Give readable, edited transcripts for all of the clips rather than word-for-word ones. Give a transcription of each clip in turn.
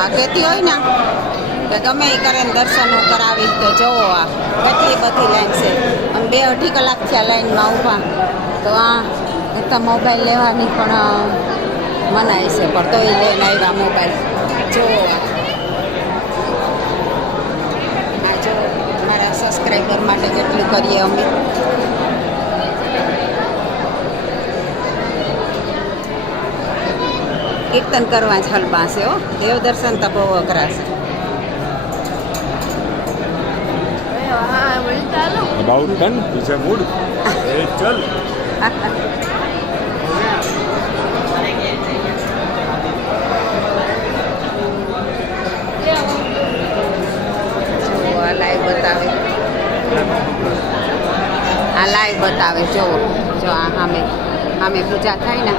આ કહેતી હોય ને કે ગમે એ કરે ને દર્શન કરાવી તો જુઓ આ કેટલી બધી લાઈન છે. આમ 2-2.5 કલાક થયા લાઈનમાં ઊભા. તો આ તો મોબાઈલ લેવાની પણ મનાય છે, પણ તોય લઈને આવ્યા મોબાઈલ. જુઓ આ જો મારા સબસ્ક્રાઈબર માટે કેટલું કરીએ અમે. કીર્તન કરવા જ હલબાશે હો. દેવ દર્શન તો બહુ અઘરા છે. About 10, पीछे मुड़ चल. આ લાઈવ બતાવે, આ લાઈવ બતાવે. જુઓ જો આ સામે પૂજા થાય ને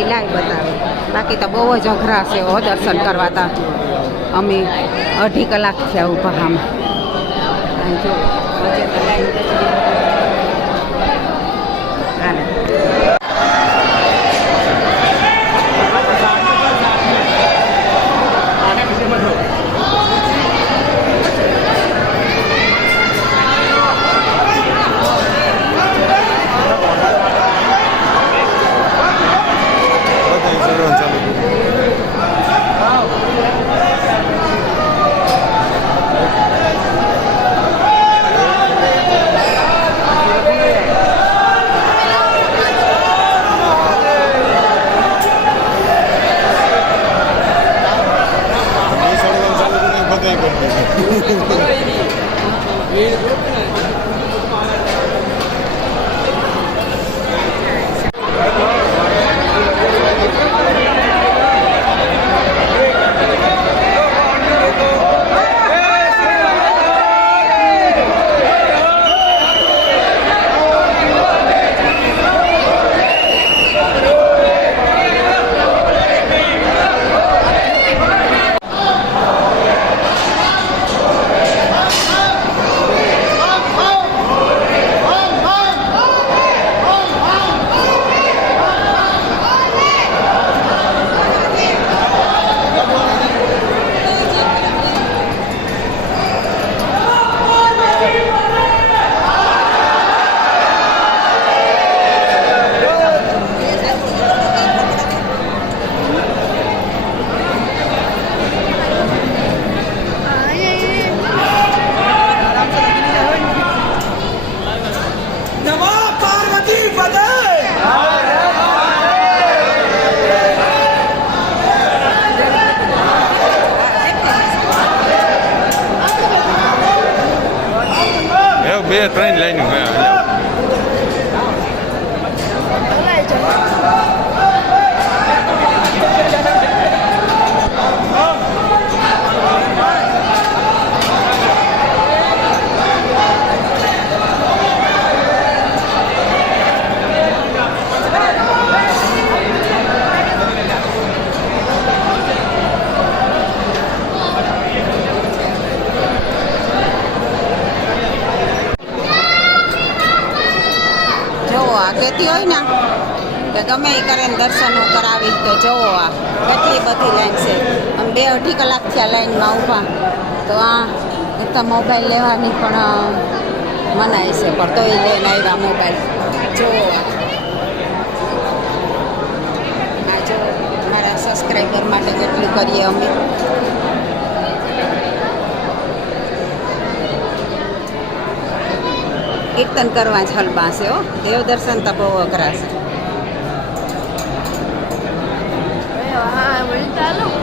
એ લાઈવ બતાવે. બાકી તો બહુ જ અઘરા છે હો દર્શન કરવા. તા અમે 2.5 કલાક થયા ઊભા સામે. જો વચ્ચે તો લાઈવ હાલે. બે ત્રણ લાઈનો કહેતી હોય ને કે ગમે એ કરે ને દર્શન કરાવી તો જુઓ આ કેટલી બધી લાઈન છે. આમ 2-2.5 કલાક થયા લાઈનમાં ઊભા. તો આ તો મોબાઈલ લેવાની પણ મનાય છે, પણ તોય લઈને આવ્યા મોબાઈલ. જુઓ આ જો મારા સબસ્ક્રાઈબર માટે કેટલું કરીએ અમે. કીર્તન કરવા જ હલબાશે હો. દેવ દર્શન તો બહુ અઘરા છે.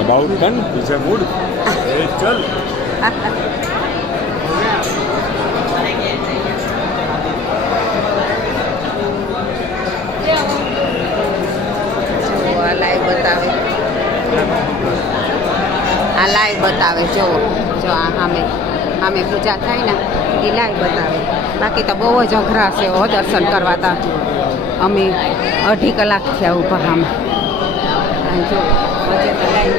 About 10, पीछे मुड़ चल. આ લાઈવ બતાવે, આ લાઈવ બતાવે. જુઓ જો આ સામે પૂજા થાય ને એ લાઈવ બતાવે. બાકી તો બહુ જ અઘરા છે હો દર્શન કરવા. તા અમે 2.5 કલાક થયા ઊભા સામે. જો વચ્ચે તો લાઈવ